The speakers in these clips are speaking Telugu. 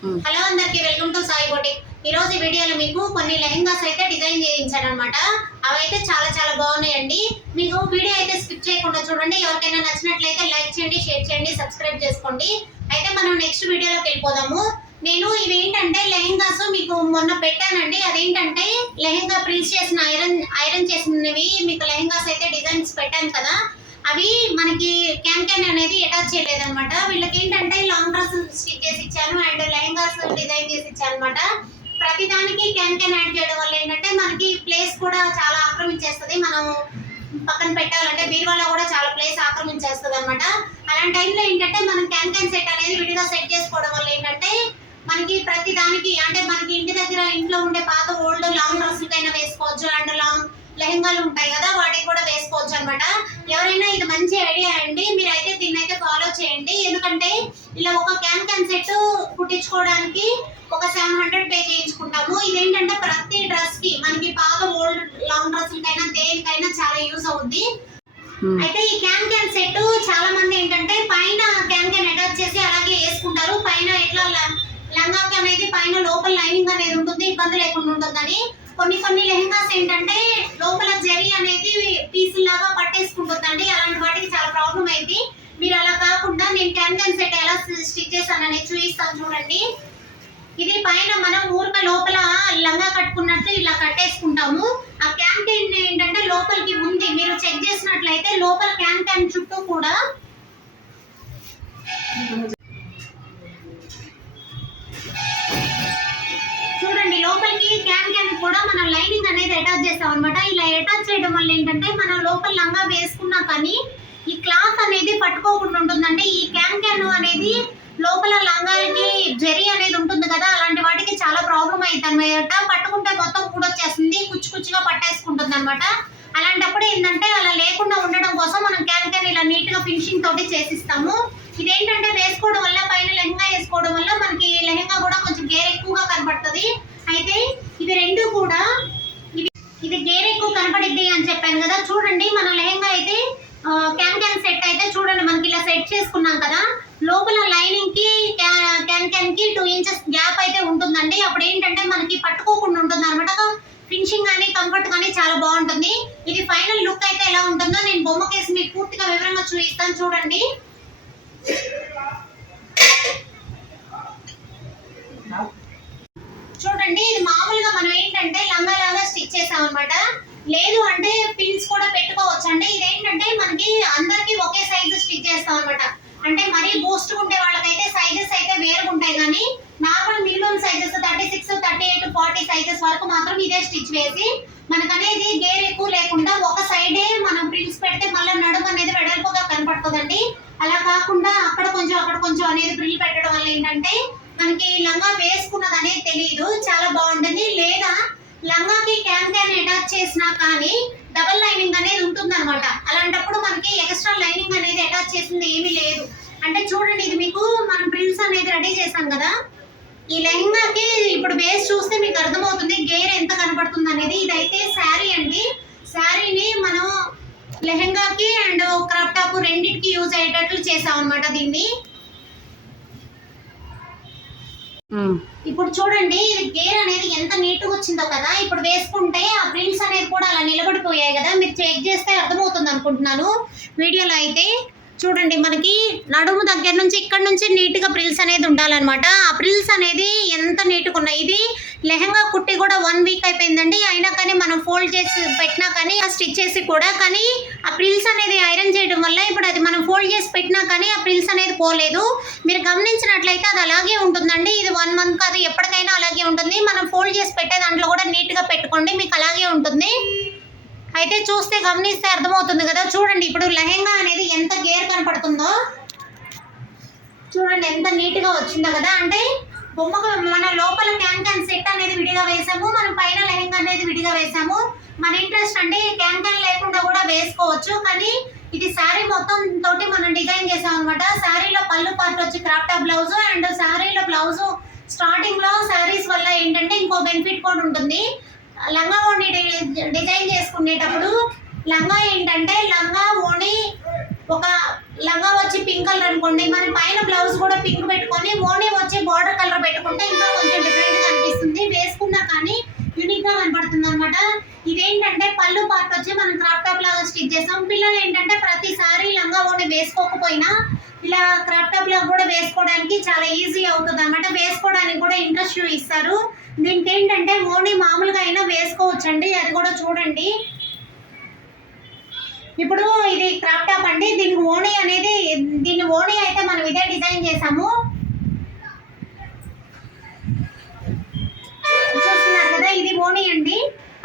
హలో అందరికి వెల్కమ్ టు సాయి బొటిక్. ఈ రోజు వీడియోలో మీకు కొన్ని లెహంగాస్ అయితే డిజైన్ చేయించాను అనమాట. అవైతే చాలా చాలా బాగున్నాయండి. మీకు వీడియో అయితే స్కిప్ చేయకుండా చూడండి. ఎవరికైనా నచ్చినట్లయితే లైక్ చేయండి, షేర్ చేయండి, సబ్స్క్రైబ్ చేసుకోండి. అయితే మనం నెక్స్ట్ వీడియోలోకి వెళ్ళిపోదాము. నేను ఇవేంటంటే లెహంగాస్ మీకు మొన్న పెట్టానండి. అదేంటంటే లెహంగా ప్రిల్స్ చేసిన ఐరన్ చేసినవి మీకు లెహంగాస్ అయితే డిజైన్స్ పెట్టాను కదా, అవి మనకి క్యాన్ అనేది అటాచ్ చేయలేదు అనమాట. వీళ్ళకి ఏంటంటే లాంగ్ డ్రెస్ స్టిచ్ చేసి ఇచ్చాను అండ్ లెహంగాస్ డిజైన్ చేసి ఇచ్చాను అనమాట. ప్రతి దానికి క్యాన్ యాడ్ చేయడం వల్ల ఏంటంటే మనకి ప్లేస్ కూడా చాలా ఆక్రమించేస్తుంది. మనం పక్కన పెట్టాలంటే బీరువాలో కూడా చాలా ప్లేస్ ఆక్రమించేస్తుంది అనమాట. అలాంటి టైంలో ఏంటంటే మనం క్యాన్ సెట్ అనేది విడిగా సెట్ చేసుకోవడం వల్ల ఏంటంటే మనకి ప్రతి దానికి అంటే మనకి ఇంటి దగ్గర ఇంట్లో ఉండే పాత ఓల్డ్ లాంగ్ డ్రెస్లకైనా వేసుకోవచ్చు అండ్ లాంగ్ లెహంగాలు ఉంటాయి కదా, వాటికి కూడా వేసుకోవచ్చు అనమాట. ఎవరైనా ఇది మంచి ఐడియా అండి, మీరైతే దీన్ని అయితే ఫాలో చేయండి. ఎందుకంటే ఇలా ఒక క్యాన్ సెట్ కుట్టించుకోవడానికి ఒక 700 పే చేయించుకుంటాము. ఇదేంటంటే ప్రతి డ్రెస్ కి మనకి పాత ఓల్డ్ లాంగ్ డ్రెస్లకైనా దేనికైనా చాలా యూజ్ అవుద్ది. అయితే ఈ క్యాన్ సెట్ చాలా మంది ఏంటంటే పైన క్యాన్ అటాచ్ చేసి అలాగే వేసుకుంటారు. పైన ఎట్లా లంగాకి అనేది పైన లోపల లైనింగ్ అనేది ఉంటుంది, ఇబ్బంది లేకుండా ఉంటుందని. కొన్ని లెహంగాస్ ఏంటంటే లోపల జరీ అనేది పీసులు లాగా పట్టేసుకుంటుందండి. అలాంటి వాటికి చాలా ప్రాబ్లం అయింది. మీరు అలా కాకుండా నేను క్యాన్ సెట్ ఎలా స్టిచ్ చేస్తానని చూపిస్తాను చూడండి. ఇది పైన మనం ఊరిక లోపల లంగా కట్టుకున్నట్టు ఇలా కట్టేసుకుంటాము. ఆ క్యాన్ ఏంటంటే లోపలికి ఉంది. మీరు చెక్ చేసినట్లయితే లోపల క్యాన్ చుట్టూ కూడా చూడండి, లోపలికి క్యాన్ కూడా మనం లైనింగ్ అనేది అటాచ్ చేస్తాం అనమాట. ఇలా అటాచ్ చేయడం వల్ల ఏంటంటే మనం లోపల లంగా వేసుకున్నా కానీ ఈ క్లాత్ అనేది పట్టుకోకుండా ఉంటుందండి. ఈ క్యాన్ అనేది లోపల లంగాలకి జరీ అనేది ఉంటుంది కదా, అలాంటి వాటికి చాలా ప్రాబ్లం అవుతుంది అనమాట. పట్టుకుంటే మొత్తం కూడొచ్చేస్తుంది, కుచ్చుగా పట్టేసుకుంటుంది అనమాట. అలాంటప్పుడు ఏంటంటే అలా లేకుండా ఉండడం కోసం మనం క్యాన్ ఇలా నీట్ గా ఫినిషింగ్ తోటి చేసిస్తాము. ఇదేంటంటే వేసుకోవడం వల్ల పైన లెహంగా వేసుకోవడం వల్ల మనకి లెహంగా కూడా కొంచెం గేర్ ఎక్కువగా కనపడుతుంది. అయితే ఇవి రెండు కూడా ఇది గేర్ ఎక్కువ కనపడిద్ది అని చెప్పాను కదా. చూడండి, మన లెహంగా అయితే క్యాన్ సెట్ అయితే చూడండి మనకి ఇలా సెట్ చేసుకున్నాం కదా, లోపల లైనింగ్ కి క్యాన్ కి 2 ఇంచెస్ గ్యాప్ అయితే ఉంటుందండి. అప్పుడు ఏంటంటే మనకి పట్టుకోకుండా ఉంటుంది అనమాట. ఫినిషింగ్ కానీ కంఫర్ట్ కానీ చాలా బాగుంటుంది. ఇది ఫైనల్ లుక్ అయితే ఎలా ఉంటుందో నేను బొమ్మ కేసి మీకు పూర్తిగా వివరంగా చూపిస్తాను చూడండి. చూడండి, ఇది మామూలుగా మనం ఏంటంటే లంగాలాగా స్టిచ్ చేసాం అనమాట. లేదు అంటే పిన్స్ కూడా పెట్టుకోవచ్చు అండి. ఇదేంటంటే మనకి అందరికి ఒకే సైజు స్టిచ్ చేస్తాం అనమాట. అంటే మరీ బూస్ట్ ఉండే వాళ్ళకైతే సైజెస్ అయితే వేరుగా ఉంటాయి, కానీ నార్మల్ మినిమం సైజెస్ 36, 38, 40 సైజెస్ వరకు మాత్రం ఇదే స్టిచ్ వేసి మనకనేది గేర్ ఎక్కువ లేకుండా ఒక సైడే మనం ప్రిల్స్ పెడితే మళ్ళీ నడుము అనేది వెడల్పుగా కనపడుతుందండి. అలా కాకుండా అక్కడ కొంచెం అనేది ప్రిల్ పెట్టడం వల్ల ఏంటంటే మనకి లంగా వేసుకున్నది అనేది తెలియదు, చాలా బాగుంటుంది. లేదా లంగాకి క్యాన్ అటాచ్ చేసినా కానీ డబల్ లైనింగ్ అనేది ఉంటుంది అనమాట. అలాంటప్పుడు మనకి ఎక్స్ట్రా లైనింగ్ అనేది అటాచ్ చేసింది ఏమీ లేదు. అంటే చూడండి, ఇది మీకు మనం ప్రిల్స్ అనేది రెడీ చేసాం కదా, ఈ లెహంగాకి ఇప్పుడు బేస్ చూస్తే మీకు అర్థమవుతుంది గేర్ ఎంత కనపడుతుంది అనేది. ఇదైతే శారీ అండి. శారీని మనం లెహంగాకి అండ్ క్రాప్ టాప్ రెండింటికి యూజ్ అయ్యేటట్లు చేసాం అనమాట దీన్ని. ఇప్పుడు చూడండి, ఇది గేర్ అనేది ఎంత నీట్ గా వచ్చిందో కదా. ఇప్పుడు వేసుకుంటే ఆ ప్రిల్స్ అనేది కూడా అలా నిలబడిపోయాయి కదా, మీరు చెక్ చేస్తే అర్థమవుతుంది అనుకుంటున్నాను వీడియోలో. అయితే చూడండి, మనకి నడుము దగ్గర నుంచి ఇక్కడ నుంచి నీట్ గా ప్రిల్స్ అనేది ఉండాలన్నమాట. ఆ ప్రిల్స్ అనేది ఎంత నీట్గా ఉన్నాయి. ఇది లెహంగా కుట్టి కూడా 1 వీక్ అయిపోయిందండి. అయినా కానీ మనం ఫోల్డ్ చేసి పెట్టినా కానీ స్టిచ్ చేసి కూడా కానీ ఆ ప్రిల్స్ అనేది ఐరన్ చేయడం వల్ల ఇప్పుడు అది మనం ఫోల్డ్ చేసి పెట్టినా కానీ ఆ ప్రిల్స్ అనేది పోలేదు. మీరు గమనించినట్లయితే అది అలాగే ఉంటుందండి. ఇది 1 మంత్ కాదు, ఎప్పటికైనా అలాగే ఉంటుంది. మనం ఫోల్డ్ చేసి పెట్టే దాంట్లో కూడా నీట్ గా పెట్టుకోండి, మీకు అలాగే ఉంటుంది. అయితే చూస్తే గమనిస్తే అర్థమవుతుంది కదా. చూడండి, ఇప్పుడు లెహంగా అనేది ఎంత గేర్ కనపడుతుందో చూడండి, ఎంత నీట్ గా వచ్చిందో కదా. అంటే బొమ్మకు మన లోపల క్యాన్ సెట్ అనేది విడిగా వేసాము, మనం పైన లెహంగా అనేది విడిగా వేసాము. మన ఇంట్రెస్ట్ అంటే క్యాన్ లేకుండా కూడా వేసుకోవచ్చు, కానీ ఇది శారీ మొత్తం తోటి మనం డిజైన్ చేసాం అనమాట. శారీలో పళ్ళు పార్ట్ వచ్చి క్రాప్ టాప్ బ్లౌజ్ అండ్ శారీలో బ్లౌజ్ స్టార్టింగ్ లో శారీస్ వల్ల ఏంటంటే ఇంకో బెనిఫిట్ కూడా ఉంటుంది. లంగా ఓణి డిజైన్ చేసుకునేటప్పుడు లంగా ఏంటంటే లంగా ఓణి ఒక లంగా వచ్చి పింక్ కలర్ అనుకోండి, మన పైన బ్లౌజ్ కూడా పింక్ పెట్టుకొని ఓనీ వచ్చి బార్డర్ కలర్ పెట్టుకుంటే ఇంకా కొంచెం డిఫరెంట్ గా అనిపిస్తుంది. వేసుకున్నా కానీ యూనిక్ గా కనపడుతుంది అనమాట. ఇదేంటంటే పళ్ళు పార్ట్ వచ్చి మనం క్రాప్ టాప్ లాగా స్టిచ్ చేసాం. పిల్లలు ఏంటంటే ప్రతిసారి లంగా ఓనీ వేసుకోకపోయినా ఇలా క్రాప్ టాప్ లాగా కూడా వేసుకోవడానికి చాలా ఈజీ అవుతుంది అనమాట. వేసుకోవడానికి కూడా ఇంట్రెస్ట్ ఇస్తారు. దీనికి ఏంటంటే ఓనీ మామూలుగా అయినా వేసుకోవచ్చండి, అది కూడా చూడండి. ఇప్పుడు ఇది క్రాప్ టాప్ అండి, దీనికి ఓనీ అనేది, దీని ఓనీ అయితే మనం ఇదే డిజైన్ చేసాము. చూస్తున్నారు కదా, ఇది ఓనీ అండి.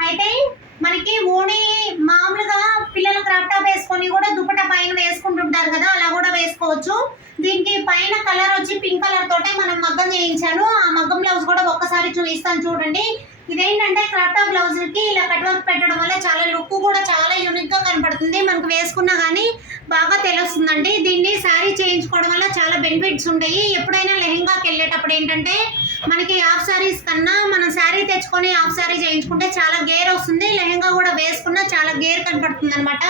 అయితే మనకి ఓనీ మామూలుగా పిల్లలు క్రాప్ టాప్ వేసుకొని కూడా దుపట్ట పైన వేసుకుంటుంటారు కదా, అలా కూడా వేసుకోవచ్చు. దీనికి పైన కలర్ వచ్చి పింక్ కలర్ తోటే మనం మగ్గం చేయించాను. ఆ మగ్గం బ్లౌజ్ కూడా ఒక్కసారి చూపిస్తాను చూడండి. ఇదేంటంటే క్రాప్ టాప్ బ్లౌజ్ కి ఇలా కట్ వర్క్ పెట్టడం వల్ల చాలా లుక్ కూడా చాలా యూనిక్ గా కనపడుతుంది. మనకు వేసుకున్నా కానీ బాగా తెలుస్తుందండి. దీన్ని శారీ చేయించుకోవడం వల్ల చాలా బెనిఫిట్స్ ఉంటాయి. ఎప్పుడైనా లెహెంగాకి వెళ్ళేటప్పుడు ఏంటంటే మనకి హాఫ్ శారీస్ కన్నా మనం శారీ తెచ్చుకొని హాఫ్ శారీ చేయించుకుంటే చాలా గేర్ వస్తుంది. లెహెంగా కూడా వేసుకున్నా చాలా గేర్ కనపడుతుంది అనమాట.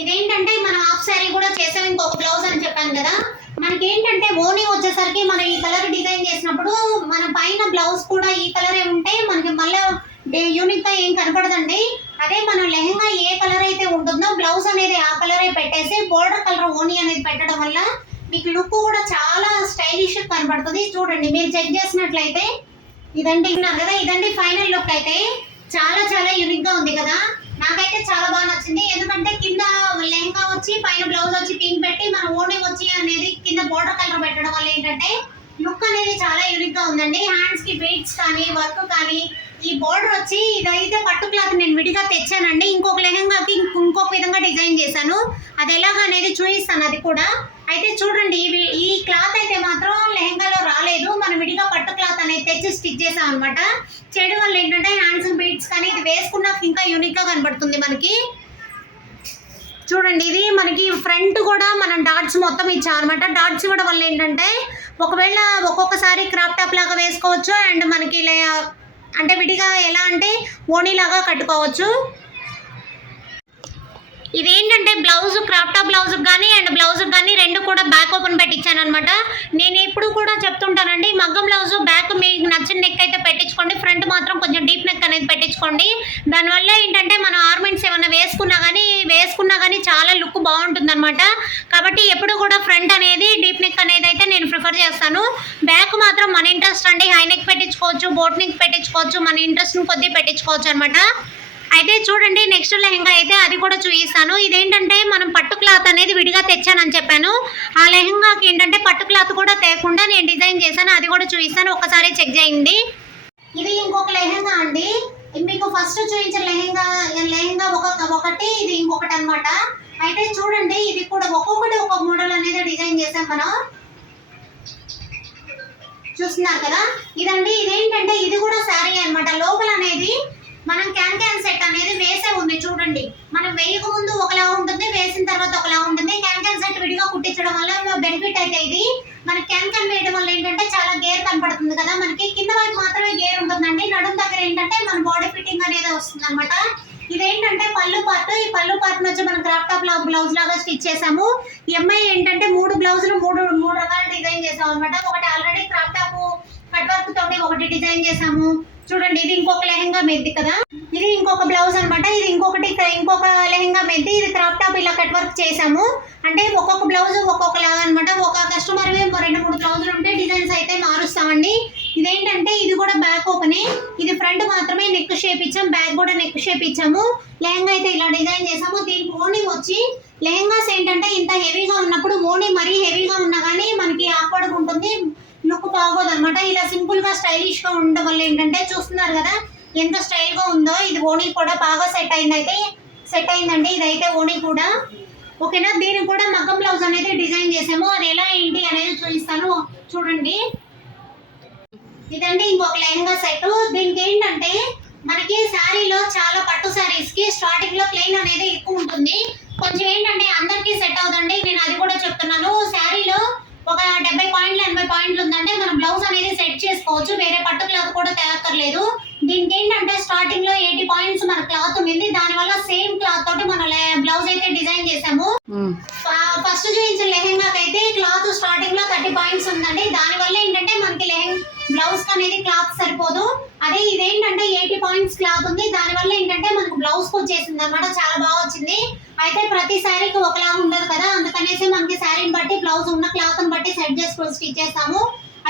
ఇదేంటంటే మన హాఫ్ శారీ కూడా చేసాం, ఇంకొక బ్లౌజ్ అని చెప్పాను కదా. మనకి ఏంటంటే ఓనీ వచ్చేసరికి మనం ఈ కలర్ డిజైన్ చేసినప్పుడు మన పైన బ్లౌజ్ కూడా ఈ కలరే ఉంటే మనకి మళ్ళీ యూనిక్ గా ఏం కనపడదండి. అదే మనం లెహెంగా ఏ కలర్ అయితే ఉంటుందో బ్లౌజ్ అనేది ఆ కలరే పెట్టేసి బోర్డర్ కలర్ ఓనీ అనేది పెట్టడం వల్ల మీకు లుక్ కూడా చాలా స్టైలిష్ కనపడుతుంది. చూడండి, మీరు చెక్ చేసినట్లయితే ఇదండి కదా, ఇదండి ఫైనల్ లుక్. అయితే చాలా చాలా యూనిక్ గా ఉంది కదా, నాకైతే చాలా బాగా నచ్చింది. ఎందుకంటే కింద లెహంగా వచ్చి పైన బ్లౌజ్ వచ్చి పింక్ పెట్టి మన ఓనీ వచ్చి అనేది కింద బోర్డర్ కలర్ పెట్టడం వల్ల ఏంటంటే లుక్ అనేది చాలా యూనిక్ గా ఉందండి. హ్యాండ్స్ కి బీడ్స్ కానీ వర్క్ కానీ, ఈ బోర్డర్ వచ్చి ఇదైతే పట్టు క్లాత్ నేను విడిగా తెచ్చానండి. ఇంకొక లెహంగాకి ఇంకొక విధంగా డిజైన్ చేశాను, అది ఎలాగా అనేది చూపిస్తాను అది కూడా. అయితే చూడండి, ఈ క్లాత్ అయితే మాత్రం లెహంగాలో రాలేదు, మనం విడిగా పట్టు క్లాత్ అనేది తెచ్చి స్టిచ్ చేసాం అనమాట. చేయడం వల్ల ఏంటంటే హ్యాండ్స్ బీడ్స్ కానీ ఇది వేసుకున్నాక ఇంకా యూనిక్ గా కనబడుతుంది మనకి. చూడండి, ఇది మనకి ఫ్రంట్ కూడా మనం డాట్స్ మొత్తం ఇచ్చాం అనమాట. డాట్స్ ఇవ్వడం వల్ల ఏంటంటే ఒకవేళ ఒక్కొక్కసారి క్రాప్ టాప్ లాగా వేసుకోవచ్చు, అండ్ మనకి అంటే విడిగా ఎలా అంటే ఓనీ లాగా కట్టుకోవచ్చు. ఇదేంటంటే బ్లౌజ్ క్రాప్ టాప్ బ్లౌజ్ కానీ అండ్ బ్లౌజ్ కానీ రెండు కూడా బ్యాక్ ఓపెన్ పెట్టించాను అనమాట. నేను ఎప్పుడు కూడా చెప్తుంటానండి, మగ్గం బ్లౌజ్ బ్యాక్ మీకు నచ్చిన నెక్ అయితే పెట్టించుకోండి, ఫ్రంట్ మాత్రం కొంచెం డీప్ నెక్ అనేది పెట్టించుకోండి. దానివల్ల ఏంటంటే మన ఆర్నమెంట్స్ ఏమైనా వేసుకున్నా కానీ చాలా లుక్ బాగుంటుంది అనమాట. కాబట్టి ఎప్పుడు కూడా ఫ్రంట్ అనేది డీప్ నెక్ అనేది అయితే నేను ప్రిఫర్ చేస్తాను. బ్యాక్ మాత్రం మన ఇంట్రెస్ట్ అండి, హై నెక్ పెట్టించుకోవచ్చు, బోట్ నెక్ పెట్టించుకోవచ్చు, మన ఇంట్రెస్ట్ని కొద్దిగా పెట్టించుకోవచ్చు అనమాట. అయితే చూడండి, నెక్స్ట్ లెహంగా అయితే అది కూడా చూపిస్తాను. ఇదేంటంటే మనం పట్టు క్లాత్ అనేది విడిగా తెచ్చానని చెప్పాను. ఆ లెహంగాకి ఏంటంటే పట్టు క్లాత్ కూడా తేకుండా నేను డిజైన్ చేశాను, అది కూడా చూపిస్తాను, ఒక్కసారి చెక్ చేయండి. ఇది ఇంకొక లెహంగా అండి, మీకు ఫస్ట్ చూపించిన లెహంగా ఒకటి, ఇది ఇంకొకటి అనమాట. అయితే చూడండి, ఇది కూడా ఒక్కొక్కటి ఒక్కొక్క మోడల్ అనేది డిజైన్ చేసాం మనం. చూస్తున్నారు కదా, ఇదండి. ఇదేంటంటే ఇది కూడా శారీ అనమాట. లోపల అనేది మనం క్యాన్ సెట్ అనేది వేసే ఉంది. చూడండి, మనం వేయక ముందు ఒకలా ఉంటుంది, వేసిన తర్వాత ఒకలా ఉంటుంది. క్యాన్ సెట్ విడిగా కుట్టించడం వల్ల బెనిఫిట్ అయితే ఇది. మన క్యాన్ వేయడం వల్ల ఏంటంటే చాలా గేర్ కనపడుతుంది కదా, మనకి కింద వైపు మాత్రమే గేర్ ఉంటుందండి. నడుం దగ్గర ఏంటంటే మన బాడీ ఫిట్టింగ్ అనేది వస్తుంది అనమాట. ఇదేంటంటే పళ్ళు పార్ట్. ఈ పళ్ళు పార్ట్ నుంచి మనం క్రాప్ టాప్ బ్లౌజ్ లాగా స్టిచ్ చేసాము. ఎంఐ ఏంటంటే మూడు బ్లౌజులు మూడు రకాల డిజైన్ చేసాము అనమాట. ఒకటి already crop top cut work తోటి ఒకటి డిజైన్ చేసాము. చూడండి, ఇది ఇంకొక లెహంగా మెద్ది కదా, ఇది ఇంకొక బ్లౌజ్ అనమాట. ఇది ఇంకొక లెహంగా మెద్ది. ఇది క్రాప్ టాప్ ఇలా కట్ వర్క్ చేసాము. అంటే ఒక్కొక్క బ్లౌజ్ ఒక్కొక్కలాగా అనమాట. ఒక కస్టమర్ 2-3 బ్లౌజులు ఉంటే డిజైన్స్ అయితే మారుస్తామండి. ఇదేంటంటే ఇది కూడా బ్యాక్ ఓపెనే. ఇది ఫ్రంట్ మాత్రమే నెక్ షేప్ ఇచ్చాం, బ్యాక్ కూడా నెక్ షేప్ ఇచ్చాము. లెహంగా అయితే ఇలా డిజైన్ చేసాము. దీనికి ఓనీ వచ్చి లెహంగాస్ ఏంటంటే ఇంత హెవీగా ఉన్నప్పుడు ఓనీ మరీ హెవీగా ఉన్నా కానీ మనకి ఆక్వర్డ్గా ఉంటుంది, లుక్ బాగోదు అనమాట. ఇలా సింపుల్ గా స్టైలిష్ గా ఉండడం వల్ల ఏంటంటే చూస్తున్నారు కదా ఎంత స్టైల్ గా ఉందో. ఇది ఓనీ కూడా బాగా సెట్ అయిందండి. ఇదైతే ఓనీ కూడా ఓకేనా. దీనికి కూడా మగ్గం బ్లౌజ్ అనేది డిజైన్ చేసాము, అది ఎలా ఏంటి అనేది చూపిస్తాను చూడండి. ఇదండి ఇంకొక లెహంగా సెట్. దీనికి ఏంటంటే మనకి శారీలో చాలా పట్టు శారీస్ కి స్టార్టింగ్ లో ప్లెయిన్ అనేది ఎక్కువ ఉంటుంది, కొంచెం ఏంటంటే అందరికీ సెట్ అవుతుంది. నేను అది కూడా చెప్తున్నాను. శారీలో ఒక 70 పాయింట్లు 80 పాయింట్లు ఉందంటే మనం బ్లౌజ్ అనేది సెట్ చేసుకోవచ్చు, వేరే పట్టు క్లాత్ కూడా తేక్కర్లేదు. దీనికి ఏంటంటే స్టార్టింగ్ లో 80 పాయింట్స్ మన క్లాత్ ఉంది, దాని వల్ల సేమ్ క్లాత్ తోటి మనం బ్లౌజ్ అయితే డిజైన్ చేసాము. ఫస్ట్ చూపించిన లెహెంగాకి అయితే క్లాత్ స్టార్టింగ్ లో 30 పాయింట్స్ ఉందండి. దాని వల్ల ఏంటంటే మనకి బ్లౌజ్ అనేది క్లాత్ సరిపోదు. అదే ఇదేంటంటే 80 పాయింట్స్ క్లాత్ ఉంది, దాని వల్ల ఏంటంటే మనకు బ్లౌజ్ కు వచ్చేసింది అనమాట. చాలా బాగా వచ్చింది. అయితే ప్రతి శారీకి ఒకలాగా ఉండదు కదా, అందుకనేసి మనకి శారీని బట్టి బ్లౌజ్ ఉన్న క్లాత్ ని బట్టి సెట్ చేసుకొని స్టిచ్ చేస్తాము.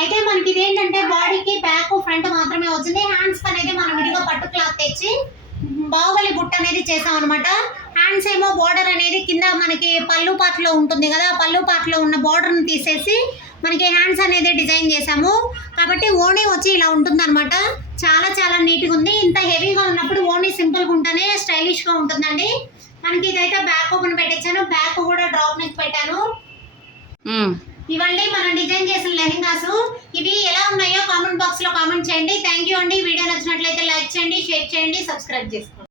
అయితే మనకి ఇదేంటంటే బాడీకి బ్యాక్ ఫ్రంట్ మాత్రమే వచ్చింది. హ్యాండ్స్ అనేది మనం విడిగా పట్టు క్లాత్ తెచ్చి బాహుబలి బుట్ట అనేది చేసాం అనమాట. హ్యాండ్స్ ఏమో బోర్డర్ అనేది కింద మనకి పళ్ళు పార్ట్ లో ఉంటుంది కదా, ఆ పళ్ళు పార్ట్ లో ఉన్న బోర్డర్ ని తీసేసి మనకి హ్యాండ్స్ అనేది డిజైన్ చేసాము. కాబట్టి ఓణీ వచ్చి ఇలా ఉంటుంది అనమాట. చాలా చాలా నీట్ గా ఉంది. ఇంత హెవీగా ఉన్నప్పుడు ఓణీ సింపుల్ గా ఉంటేనే స్టైలిష్ గా ఉంటుందండి. మనకి ఇదైతే బ్యాక్ ఓపెన్ పెట్టించాను, బ్యాక్ కూడా డ్రాప్ నెక్ పెట్టాను. ఇవన్నీ మనం డిజైన్ చేసిన లెహెంగాస్. ఇవి ఎలా ఉన్నాయో కామెంట్ బాక్స్ లో కామెంట్ చేయండి. థ్యాంక్ యూ అండి. వీడియో నచ్చినట్లయితే లైక్ చేయండి, షేర్ చేయండి, సబ్స్క్రైబ్ చేసుకోండి.